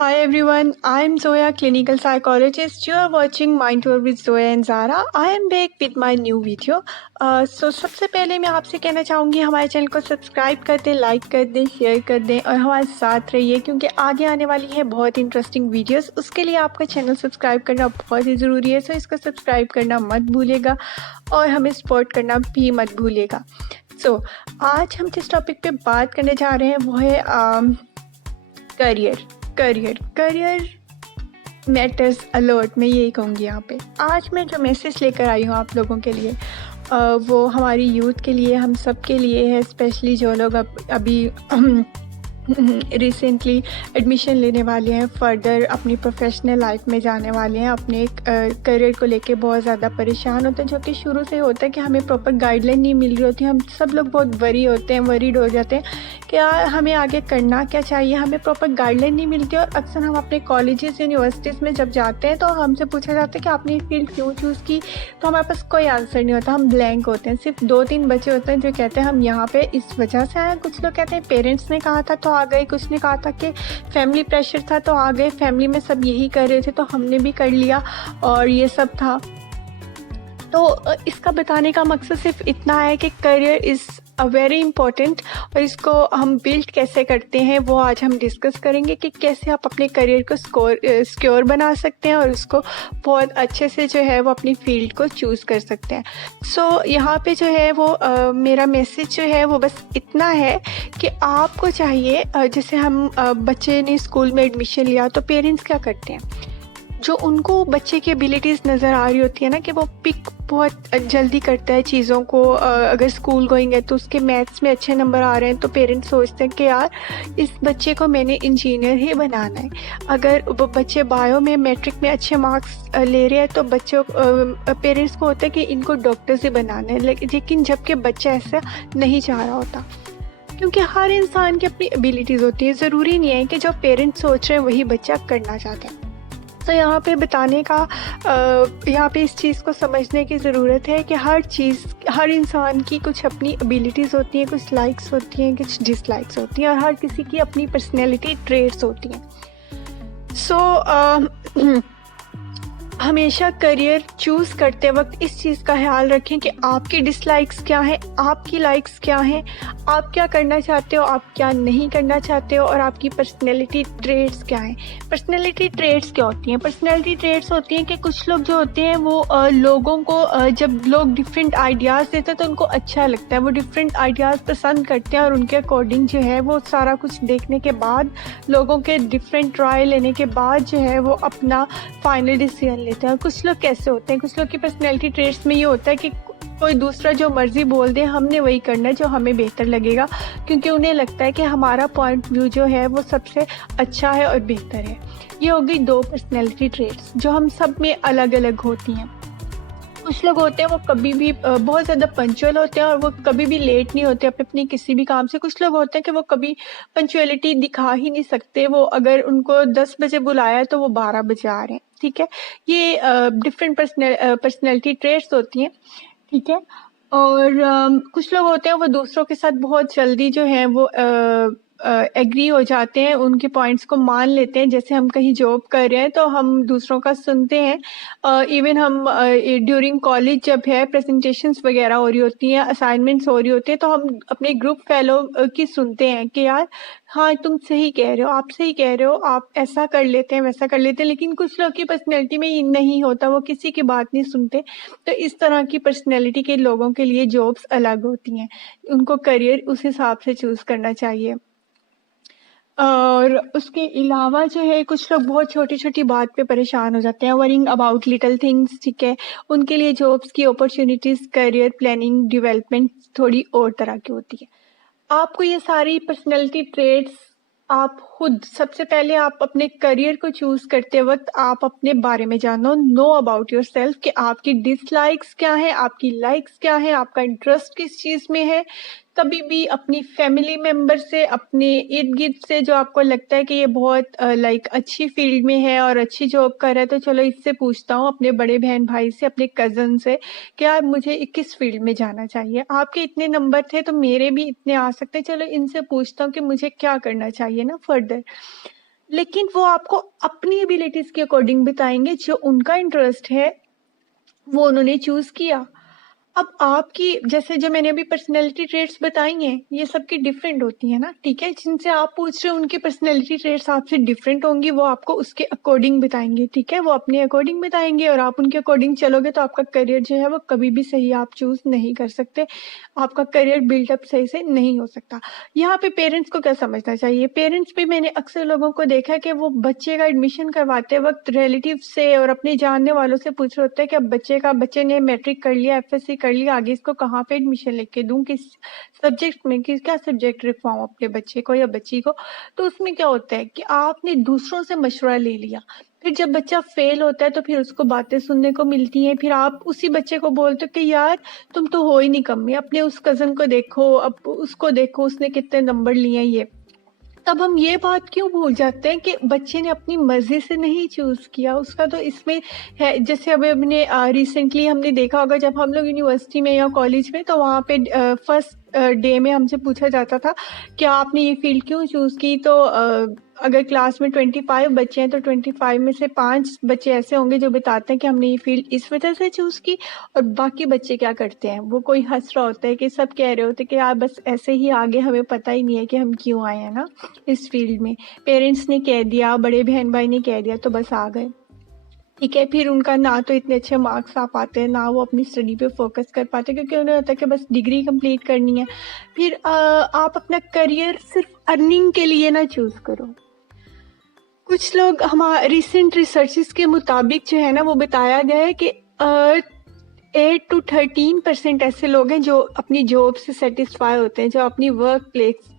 Hi everyone, I am Zoya, clinical psychologist. You are watching Mind Tour with Zoya and Zara. I am back with my new video. सबसे पहले मैं आपसे कहना चाहूँगी हमारे channel को सब्सक्राइब कर दें, लाइक कर दें, शेयर कर दें और हमारे साथ रहिए क्योंकि आगे आने वाली है बहुत इंटरेस्टिंग वीडियोस। उसके लिए आपका चैनल सब्सक्राइब करना बहुत ही ज़रूरी है, सो इसको सब्सक्राइब करना मत भूलिएगा और हमें सपोर्ट करना भी मत भूलिएगा। आज हम जिस टॉपिक पे बात करने जा रहे हैं वो है करियर मैटर्स अलर्ट। मैं यही कहूँगी यहाँ पे। आज मैं जो मैसेज लेकर आई हूँ आप लोगों के लिए वो हमारी यूथ के लिए, हम सब के लिए है, स्पेशली जो लोग अभी रिसेंटली एडमिशन लेने वाले हैं, फर्दर अपनी प्रोफेशनल लाइफ में जाने वाले हैं, अपने करियर को लेके बहुत ज़्यादा परेशान होते हैं, जो कि शुरू से होता है कि हमें प्रॉपर गाइडलाइन नहीं मिल रही होती। हम सब लोग बहुत वरीड हो जाते हैं कि यार हमें आगे करना क्या चाहिए, हमें प्रॉपर गाइडलाइन नहीं मिलती। और अक्सर हम अपने कॉलेजेस यूनिवर्सिटीज़ में जब जाते हैं तो हमसे पूछा जाता है कि आपने ये फील्ड क्यों चूज़ की, तो हमारे पास कोई आंसर नहीं होता, हम ब्लैंक होते हैं। सिर्फ 2-3 बच्चे होते हैं जो कहते हैं हम यहाँ पे इस वजह से आए। कुछ लोग कहते हैं पेरेंट्स ने कहा था तो आ गए, कुछ ने कहा था कि फैमिली प्रेशर था तो आ गए, फैमिली में सब यही कर रहे थे तो हमने भी कर लिया और ये सब था। तो इसका बताने का मकसद सिर्फ इतना है कि करियर इज़ वेरी इम्पॉर्टेंट और इसको हम बिल्ड कैसे करते हैं वो आज हम डिस्कस करेंगे कि कैसे आप अपने करियर को सिक्योर बना सकते हैं और उसको बहुत अच्छे से जो है वो अपनी फील्ड को चूज़ कर सकते हैं। यहाँ पे जो है वो मेरा मैसेज जो है वो बस इतना है कि आपको चाहिए जैसे हम बच्चे ने स्कूल में एडमिशन लिया तो पेरेंट्स क्या करते हैं, जो उनको बच्चे की एबिलिटीज़ नज़र आ रही होती है ना कि वो पिक बहुत जल्दी करता है चीज़ों को। अगर स्कूल गोइंग है तो उसके मैथ्स में अच्छे नंबर आ रहे हैं तो पेरेंट्स सोचते हैं कि यार इस बच्चे को मैंने इंजीनियर ही बनाना है। अगर वो बच्चे बायो में मैट्रिक में अच्छे मार्क्स ले रहे हैं तो बच्चों पेरेंट्स को होता है कि इनको डॉक्टर्स ही बनाना है, लेकिन जबकि बच्चा ऐसा नहीं चाह रहा होता, क्योंकि हर इंसान की अपनी एबिलिटीज़ होती है। ज़रूरी नहीं है कि जो पेरेंट्स सोच रहे हैं वही बच्चा करना चाहते हैं। तो यहाँ पे बताने का यहाँ पे इस चीज़ को समझने की ज़रूरत है कि हर इंसान की कुछ अपनी एबिलिटीज़ होती हैं, कुछ लाइक्स होती हैं, कुछ डिसलाइक्स होती हैं और हर किसी की अपनी पर्सनैलिटी ट्रेट्स होती हैं। हमेशा करियर चूज़ करते वक्त इस चीज़ का ख्याल रखें कि आपकी डिसलाइक्स क्या हैं, आपकी लाइक्स क्या हैं, आप क्या करना चाहते हो, आप क्या नहीं करना चाहते हो और आपकी पर्सनैलिटी ट्रेट्स क्या हैं। पर्सनैलिटी ट्रेट्स क्या होती हैं? पर्सनैलिटी ट्रेट्स होती हैं कि कुछ लोग जो होते हैं वो लोगों को जब लोग डिफरेंट आइडियाज़ देते हैं तो उनको अच्छा लगता है, वो डिफरेंट आइडियाज़ पसंद करते हैं और उनके अकॉर्डिंग जो है वो सारा कुछ देखने के बाद, लोगों के डिफरेंट ट्राई लेने के बाद जो है वो अपना फाइनल डिसीजन लेते हैं। और कुछ लोग कैसे होते हैं, कुछ लोग की पर्सनैलिटी ट्रेट्स में ये होता है कि कोई दूसरा जो मर्जी बोल दे हमने वही करना है जो हमें बेहतर लगेगा, क्योंकि उन्हें लगता है कि हमारा पॉइंट व्यू जो है वो सबसे अच्छा है और बेहतर है। ये हो गई 2 पर्सनैलिटी ट्रेट्स जो हम सब में अलग अलग होती हैं। कुछ लोग होते हैं वो कभी भी बहुत ज़्यादा पंक्चुअल होते हैं और वो कभी भी लेट नहीं होते अपने किसी भी काम से। कुछ लोग होते हैं कि वो कभी पंक्चुअलिटी दिखा ही नहीं सकते, वो अगर उनको 10 बजे बुलाया है तो वो 12 बजे आ रहे हैं। ठीक है, ये डिफरेंट पर्सनैलिटी ट्रेट्स होती हैं। ठीक है, और कुछ लोग होते हैं वो दूसरों के साथ बहुत जल्दी जो है वो एग्री हो जाते हैं, उनके पॉइंट्स को मान लेते हैं। जैसे हम कहीं जॉब कर रहे हैं तो हम दूसरों का सुनते हैं। इवन हम ड्यूरिंग कॉलेज जब है प्रेजेंटेशंस वगैरह हो रही होती हैं, असाइनमेंट्स हो रही होती हैं, तो हम अपने ग्रुप फेलो की सुनते हैं कि यार हाँ तुम सही कह रहे हो, आप सही कह रहे हो, आप ऐसा कर लेते हैं, वैसा कर लेते हैं। लेकिन कुछ लोग की पर्सनैलिटी में ये नहीं होता, वो किसी की बात नहीं सुनते। तो इस तरह की पर्सनैलिटी के लोगों के लिए जॉब्स अलग होती हैं, उनको करियर उस हिसाब से चूज़ करना चाहिए। और उसके अलावा जो है कुछ लोग बहुत छोटी-छोटी बात पे परेशान हो जाते हैं, वरिंग अबाउट लिटिल थिंग्स। ठीक है, उनके लिए जॉब्स की अपॉर्चुनिटीज़, करियर प्लानिंग, डेवलपमेंट थोड़ी और तरह की होती है। आपको ये सारी पर्सनैलिटी ट्रेट्स आप खुद सबसे पहले आप अपने करियर को चूज़ करते वक्त आप अपने बारे में जानो, नो अबाउट योरसेल्फ कि आपकी डिसलाइक्स क्या हैं, आपकी लाइक्स क्या हैं, आपका इंटरेस्ट किस चीज़ में है। कभी भी अपनी फैमिली मेंबर से, अपने इर्द गिर्द से जो आपको लगता है कि ये बहुत लाइक अच्छी फील्ड में है और अच्छी जॉब कर रहा है, तो चलो इससे पूछता हूँ, अपने बड़े बहन भाई से, अपने कज़न से, कि यार मुझे किस फील्ड में जाना चाहिए। आपके इतने नंबर थे तो मेरे भी इतने आ सकते हैं, चलो इनसे पूछता हूँ कि मुझे क्या करना चाहिए ना फर्दर। लेकिन वो आपको अपनी एबिलिटीज के अकॉर्डिंग बताएंगे, जो उनका इंटरेस्ट है वो उन्होंने चूज किया। अब आपकी, जैसे जो मैंने अभी पर्सनैलिटी ट्रेट्स बताई हैं, ये सबकी डिफरेंट होती है ना, ठीक है। जिनसे आप पूछ रहे हो उनकी पर्सनैलिटी ट्रेट्स आपसे डिफरेंट होंगी, वो आपको उसके अकॉर्डिंग बताएंगे, ठीक है। वो अपने अकॉर्डिंग बताएंगे और आप उनके अकॉर्डिंग चलोगे तो आपका करियर जो है वो कभी भी सही आप चूज नहीं कर सकते, आपका करियर बिल्डअप सही से नहीं हो सकता। यहाँ पे पेरेंट्स को क्या समझना चाहिए, पेरेंट्स भी, मैंने अक्सर लोगों को देखा कि वो बच्चे का एडमिशन करवाते वक्त रिलेटिव से और अपने जानने वालों से पूछ रहे होते हैं कि अब बच्चे ने मैट्रिक कर लिया, एफएससी कर लिया, आगे इसको कहाँ पे एडमिशन लेके दूं, किस सब्जेक्ट में, किस क्या सब्जेक्ट रखवाऊं अपने बच्चे को या बच्ची को। तो उसमें क्या होता है कि आपने दूसरों से मशवरा ले लिया, फिर जब बच्चा फेल होता है तो फिर उसको बातें सुनने को मिलती हैं, फिर आप उसी बच्चे को बोलते हो कि यार तुम तो हो ही नहीं कमी, अपने उस कजन को देखो, अब उसको देखो उसने कितने नंबर लिए हैं ये। तब हम ये बात क्यों भूल जाते हैं कि बच्चे ने अपनी मर्जी से नहीं चूज किया, उसका तो इसमें है। जैसे अभी हमने रिसेंटली हमने देखा होगा, जब हम लोग यूनिवर्सिटी में या कॉलेज में, तो वहाँ पे फर्स्ट डे में हमसे पूछा जाता था कि आपने ये फील्ड क्यों चूज की। तो अगर क्लास में 25 बच्चे हैं तो 25 में से 5 बच्चे ऐसे होंगे जो बताते हैं कि हमने ये फील्ड इस वजह से चूज की, और बाकी बच्चे क्या करते हैं, वो कोई हंस रहा होता है कि सब कह रहे होते हैं कि यार बस ऐसे ही आगे, हमें पता ही नहीं है कि हम क्यों आए हैं ना इस फील्ड में, पेरेंट्स ने कह दिया, बड़े बहन भाई ने कह दिया तो बस आ गए, ठीक है। फिर उनका ना तो इतने अच्छे मार्क्स आ पाते हैं, ना वो अपनी स्टडी पे फोकस कर पाते, क्योंकि उन्हें होता है कि बस डिग्री कंप्लीट करनी है। फिर आप अपना करियर सिर्फ अर्निंग के लिए ना चूज करो। कुछ लोग, हमारे रिसेंट रिसर्चेस के मुताबिक जो है ना, वो बताया गया है कि 8 to 13% ऐसे लोग हैं जो अपनी जॉब से सेटिस्फाई होते हैं, जो अपनी वर्क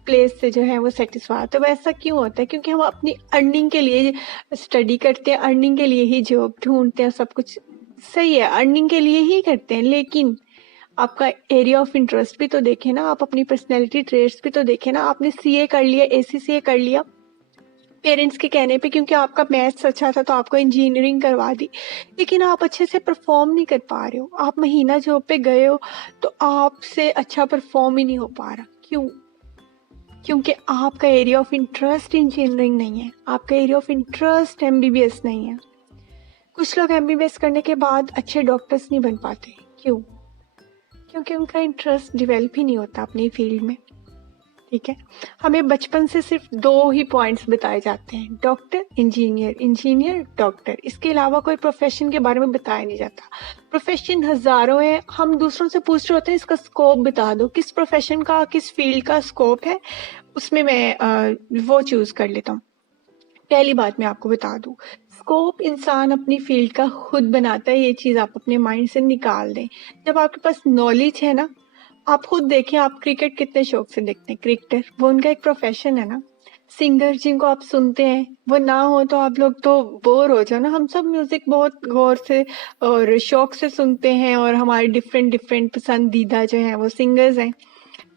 प्लेस से जो है वो सेटिस्फाई होते हैं। वो ऐसा क्यों होता है, क्योंकि हम अपनी अर्निंग के लिए स्टडी करते हैं, अर्निंग के लिए ही जॉब ढूंढते हैं, सब कुछ सही है, अर्निंग के लिए ही करते हैं। लेकिन आपका एरिया ऑफ इंटरेस्ट भी तो देखें ना, आप अपनी पर्सनैलिटी ट्रेट्स भी तो देखें ना। आपने सीए कर लिया, एसीसीए कर लिया पेरेंट्स के कहने पे, क्योंकि आपका मैथ्स अच्छा था तो आपको इंजीनियरिंग करवा दी, लेकिन आप अच्छे से परफॉर्म नहीं कर पा रहे हो। आप महीना जॉब पे गए हो तो आपसे अच्छा परफॉर्म ही नहीं हो पा रहा। क्यों? क्योंकि आपका एरिया ऑफ इंटरेस्ट इंजीनियरिंग नहीं है, आपका एरिया ऑफ इंटरेस्ट एमबीबीएस नहीं है। कुछ लोग एमबीबीएस करने के बाद अच्छे डॉक्टर्स नहीं बन पाते। क्यों? क्योंकि उनका इंटरेस्ट डेवलप ही नहीं होता अपनी फील्ड में, ठीक है। हमें बचपन से सिर्फ 2 ही पॉइंट्स बताए जाते हैं, डॉक्टर, इंजीनियर, इंजीनियर, डॉक्टर। इसके अलावा कोई प्रोफेशन के बारे में बताया नहीं जाता। प्रोफेशन हजारों हैं, हम दूसरों से पूछ रहे होते हैं इसका स्कोप बता दो, किस प्रोफेशन का, किस फील्ड का स्कोप है, उसमें मैं वो चूज कर लेता हूँ। पहली बात मैं आपको बता दूं, स्कोप इंसान अपनी फील्ड का खुद बनाता है, ये चीज आप अपने माइंड से निकाल दें। जब आपके पास नॉलेज है ना, आप खुद देखें, आप क्रिकेट कितने शौक से देखते हैं, क्रिकेटर वो उनका एक प्रोफेशन है ना। सिंगर जिनको आप सुनते हैं, वो ना हो तो आप लोग तो बोर हो जाओ ना। हम सब म्यूजिक बहुत गौर से और शौक से सुनते हैं, और हमारे डिफरेंट डिफरेंट पसंदीदा जो है वो सिंगर्स हैं,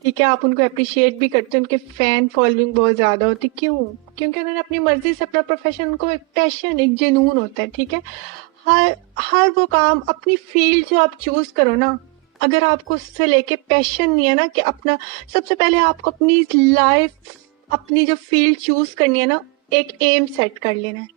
ठीक है। आप उनको अप्रिशिएट भी करते हैं, उनके फैन फॉलोइंग बहुत ज्यादा होती। क्यों? क्योंकि उन्होंने अपनी मर्जी से अपना प्रोफेशन, उनको एक पैशन, एक जुनून होता है, ठीक है। हर वो काम, अपनी फील्ड जो आप चूज करो ना, अगर आपको उससे लेके पैशन नहीं है ना, कि अपना, सबसे पहले आपको अपनी लाइफ, अपनी जो फील्ड चूज करनी है ना, एक एम सेट कर लेना है।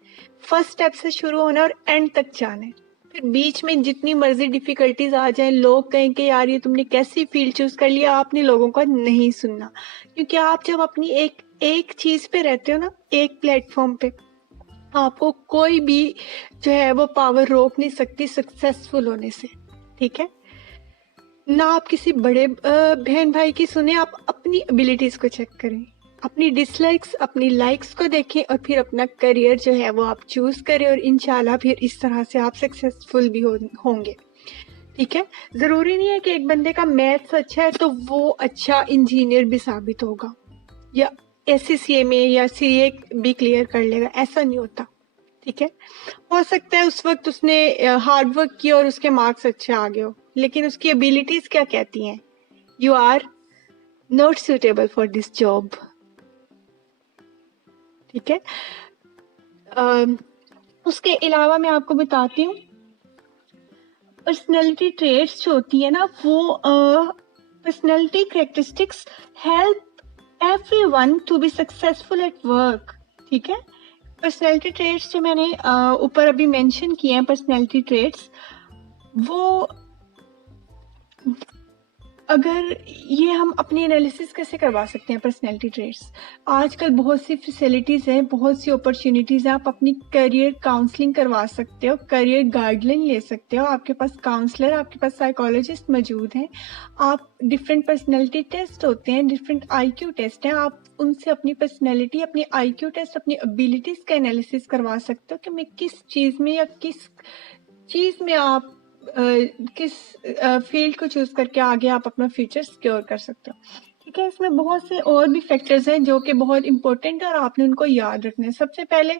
फर्स्ट स्टेप से शुरू होना और एंड तक जाना है। फिर बीच में जितनी मर्जी डिफिकल्टीज आ जाए, लोग कहें कि यार ये तुमने कैसी फील्ड चूज कर लिया, आपने लोगों का नहीं सुनना। क्योंकि आप जब अपनी एक चीज पे रहते हो ना, एक प्लेटफॉर्म पे, आपको कोई भी जो है वो पावर रोक नहीं सकती सक्सेसफुल होने से, ठीक है। ना आप किसी बड़े बहन भाई की सुने, आप अपनी एबिलिटीज को चेक करें, अपनी डिसलाइक्स, अपनी लाइक्स को देखें, और फिर अपना करियर जो है वो आप चूज करें, और इंशाल्लाह फिर इस तरह से आप सक्सेसफुल भी होंगे, ठीक है। जरूरी नहीं है कि एक बंदे का मैथ्स अच्छा है तो वो अच्छा इंजीनियर भी साबित होगा, या एससीसीए में या सीए भी क्लियर कर लेगा, ऐसा नहीं होता, ठीक है। हो सकता है उस वक्त उसने हार्ड वर्क किया और उसके मार्क्स अच्छे आ गए हो, लेकिन उसकी एबिलिटीज क्या कहती हैं, you are not suitable for this job, ठीक है। उसके अलावा मैं आपको बताती हूँ, पर्सनैलिटी ट्रेट्स जो होती है ना, वो personality characteristics help everyone to be successful at work, ठीक है। पर्सनैलिटी ट्रेट्स जो मैंने ऊपर अभी मेंशन किए हैं, पर्सनैलिटी ट्रेट्स, वो अगर ये हम अपनी एनालिसिस कैसे करवा सकते हैं पर्सनैलिटी ट्रेट्स। आजकल बहुत सी फैसिलिटीज़ हैं, बहुत सी अपॉर्चुनिटीज़ हैं। आप अपनी करियर काउंसलिंग करवा सकते हो, करियर गाइडलाइन ले सकते हो। आपके पास काउंसलर, आपके पास साइकोलॉजिस्ट मौजूद हैं। आप डिफरेंट पर्सनैलिटी टेस्ट होते हैं, डिफरेंट आईक्यू टेस्ट हैं। आप उनसे अपनी पर्सनैलिटी, अपनी आईक्यू टेस्ट, अपनी एबिलिटीज़ का एनालिसिस करवा सकते हो कि मैं किस चीज़ में या किस चीज़ में आप किस फील्ड को चूज करके आगे आप अपना फ्यूचर सिक्योर कर सकते हो। ठीक है, इसमें बहुत से और भी फैक्टर्स हैं जो कि बहुत इंपॉर्टेंट है और आपने उनको याद रखना है। सबसे पहले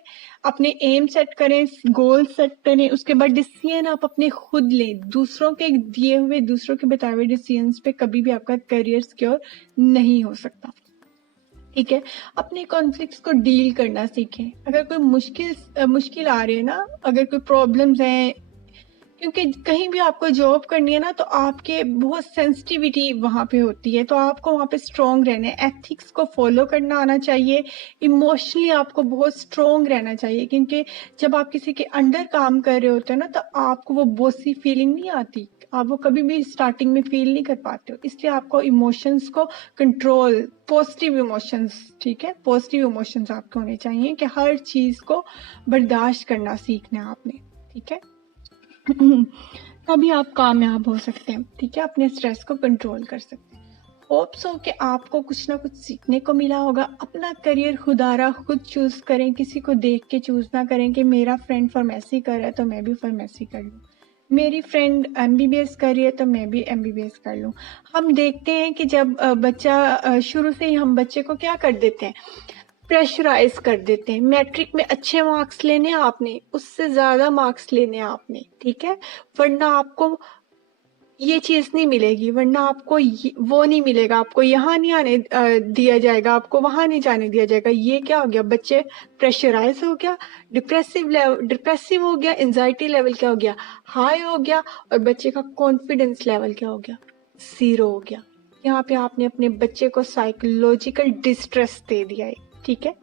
अपने एम सेट करें, गोल सेट करें, उसके बाद डिसीजन आप अपने खुद लें। दूसरों के दिए हुए, दूसरों के बताए हुए डिसीजंस पे कभी भी आपका करियर सिक्योर नहीं हो सकता। ठीक है, अपने कॉन्फ्लिक्ट्स को डील करना सीखें। अगर कोई मुश्किल आ रही है ना, अगर कोई प्रॉब्लम्स हैं, क्योंकि कहीं भी आपको जॉब करनी है ना, तो आपके बहुत सेंसिटिविटी वहाँ पे होती है, तो आपको वहाँ पे स्ट्रॉन्ग रहना है। एथिक्स को फॉलो करना आना चाहिए। इमोशनली आपको बहुत स्ट्रॉन्ग रहना चाहिए, क्योंकि जब आप किसी के अंडर काम कर रहे होते हो ना, तो आपको वो बॉसी फीलिंग नहीं आती। आप वो कभी भी स्टार्टिंग में फील नहीं कर पाते हो। इसलिए आपको इमोशंस को कंट्रोल, पॉजिटिव इमोशंस, ठीक है, पॉजिटिव इमोशंस आपके होने चाहिए कि हर चीज़ को बर्दाश्त करना सीखना है आपने। ठीक है, तभी आप कामयाब हो सकते हैं। ठीक है, अपने स्ट्रेस को कंट्रोल कर सकते हैं। होप्स हो कि आपको कुछ ना कुछ सीखने को मिला होगा। अपना करियर खुदारा खुद चूज करें, किसी को देख के चूज ना करें कि मेरा फ्रेंड फार्मेसी कर रहा है तो मैं भी फार्मेसी कर लूँ, मेरी फ्रेंड एमबीबीएस कर रही है तो मैं भी एमबीबीएस कर लूँ। हम देखते हैं कि जब बच्चा शुरू से ही हम बच्चे को क्या कर देते हैं, प्रेशराइज कर देते हैं। मैट्रिक में अच्छे मार्क्स लेने आपने, उससे ज्यादा मार्क्स लेने आपने, ठीक है, वरना आपको ये चीज नहीं मिलेगी, वरना आपको वो नहीं मिलेगा। आपको यहाँ नहीं आने दिया जाएगा, आपको वहां नहीं जाने दिया जाएगा। ये क्या हो गया, बच्चे प्रेशराइज हो गया, डिप्रेसिव हो गया, एंजाइटी लेवल क्या हो गया, हाई हो गया, और बच्चे का कॉन्फिडेंस लेवल क्या हो गया, 0 हो गया। यहाँ पे आपने अपने बच्चे को साइकोलॉजिकल डिस्ट्रेस दे दिया है। ठीक है,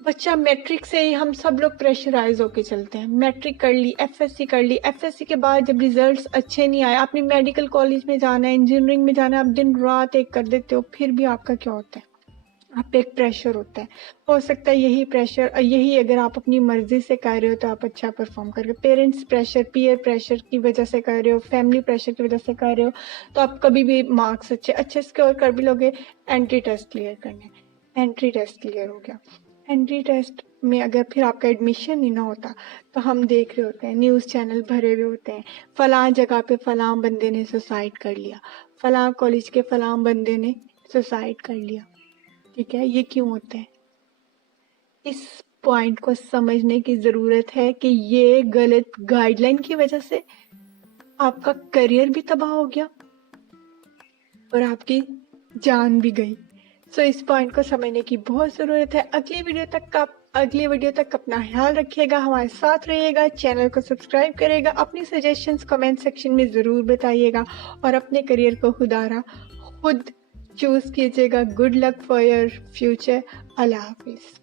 बच्चा मैट्रिक से ही हम सब लोग प्रेशराइज होके चलते हैं। मैट्रिक कर ली, एफएससी कर ली, एफएससी के बाद जब रिजल्ट्स अच्छे नहीं आए, आपने मेडिकल कॉलेज में जाना है, इंजीनियरिंग में जाना है, आप दिन रात एक कर देते हो, फिर भी आपका क्या होता है, आप पे एक प्रेशर होता है। हो सकता है यही प्रेशर, यही अगर आप अपनी मर्जी से कर रहे हो तो आप अच्छा परफॉर्म कर रहे हो। पेरेंट्स प्रेशर, पीयर प्रेशर की वजह से कर रहे हो, फैमिली प्रेशर की वजह से कर रहे हो, तो आप कभी भी मार्क्स अच्छे स्कोर कर भी लोगे। एंट्री टेस्ट क्लियर करना है, एंट्री टेस्ट क्लियर हो गया। एंट्री टेस्ट में अगर फिर आपका एडमिशन नहीं ना होता, तो हम देख रहे होते हैं, न्यूज़ चैनल भरे हुए होते हैं, फलां जगह पे फलां बंदे ने सुसाइड कर लिया, फलां कॉलेज के फलां बंदे ने सुसाइड कर लिया। ठीक है, ये क्यों होता है? इस पॉइंट को समझने की ज़रूरत है कि ये गलत गाइडलाइन की वजह से आपका करियर भी तबाह हो गया और आपकी जान भी गई। सो इस पॉइंट को समझने की बहुत ज़रूरत है। अगली वीडियो तक अपना ख्याल रखिएगा, हमारे साथ रहिएगा, चैनल को सब्सक्राइब करिएगा, अपनी सजेशंस कमेंट सेक्शन में ज़रूर बताइएगा और अपने करियर को खुद चूज़ कीजिएगा। Good luck for your future. अल्लाह हाफिज़।